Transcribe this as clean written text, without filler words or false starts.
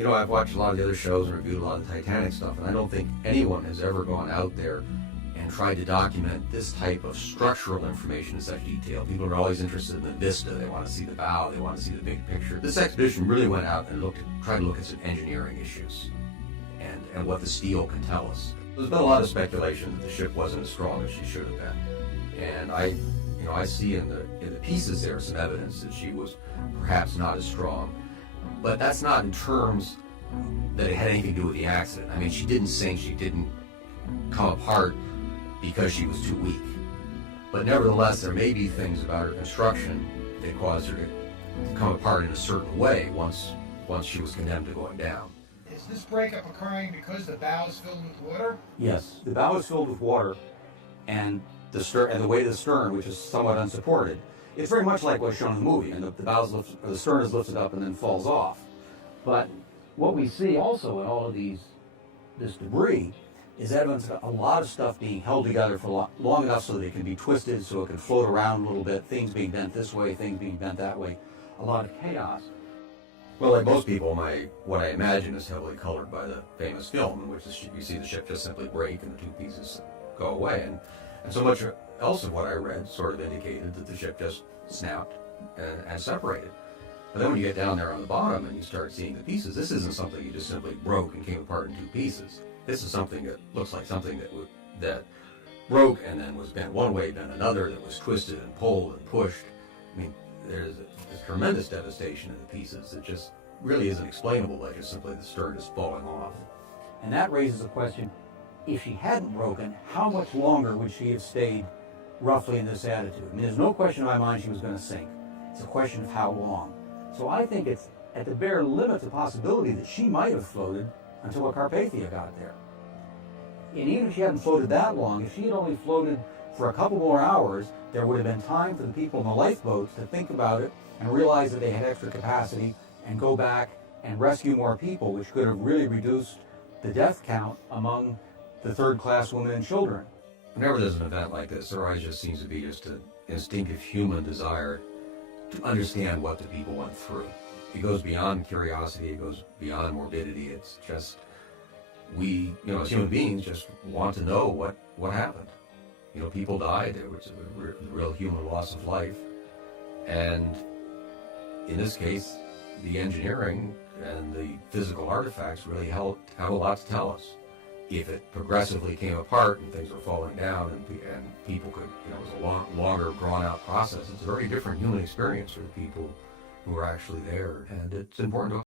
You know, I've watched a lot of the other shows and reviewed a lot of the Titanic stuff, and I don't think anyone has ever gone out there and tried to document this type of structural information in such detail. People are always interested in the vista. They want to see the bow. They want to see the big picture. This expedition really went out and tried to look at some engineering issues and what the steel can tell us. There's been a lot of speculation that the ship wasn't as strong as she should have been, and I see in the pieces there some evidence that she was perhaps not as strong. But that's not in terms that it had anything to do with the accident. I mean, she didn't sink, she didn't come apart because she was too weak. But nevertheless, there may be things about her construction that caused her to come apart in a certain way once she was condemned to going down. Is this breakup occurring because the bow is filled with water? Yes, the bow is filled with water, and the weight of the stern, which is somewhat unsupported. It's very much like what's shown in the movie, and the stern is lifted up and then falls off. But what we see also in all of this debris is evidence of a lot of stuff being held together for long enough so that it can be twisted, so it can float around a little bit, things being bent this way, things being bent that way, a lot of chaos. Well, like most people, what I imagine is heavily colored by the famous film, in which you see the ship just simply break and the two pieces go away. And so much else of what I read sort of indicated that the ship just snapped and separated. But then when you get down there on the bottom and you start seeing the pieces, this isn't something you just simply broke and came apart in two pieces. This is something that looks like something that broke and then was bent one way, bent another, that was twisted and pulled and pushed. I mean, there's a tremendous devastation in the pieces that just really isn't explainable by just simply the stern just falling off. And that raises a question, if she hadn't broken, how much longer would she have stayed roughly in this attitude? I mean, there's no question in my mind she was going to sink. It's a question of how long. So I think it's at the bare limit the possibility that she might have floated until a Carpathia got there. And even if she hadn't floated that long, if she had only floated for a couple more hours, there would have been time for the people in the lifeboats to think about it and realize that they had extra capacity and go back and rescue more people, which could have really reduced the death count among the third-class women and children. Whenever there's an event like this, there always just seems to be just an instinctive human desire to understand what the people went through. It goes beyond curiosity, it goes beyond morbidity. It's just, we, as human beings, just want to know what happened. People died, there was a real human loss of life. And in this case, the engineering and the physical artifacts really have a lot to tell us. If it progressively came apart and things were falling down and people could, it was a longer drawn out process, it's a very different human experience for the people who are actually there. And it's important to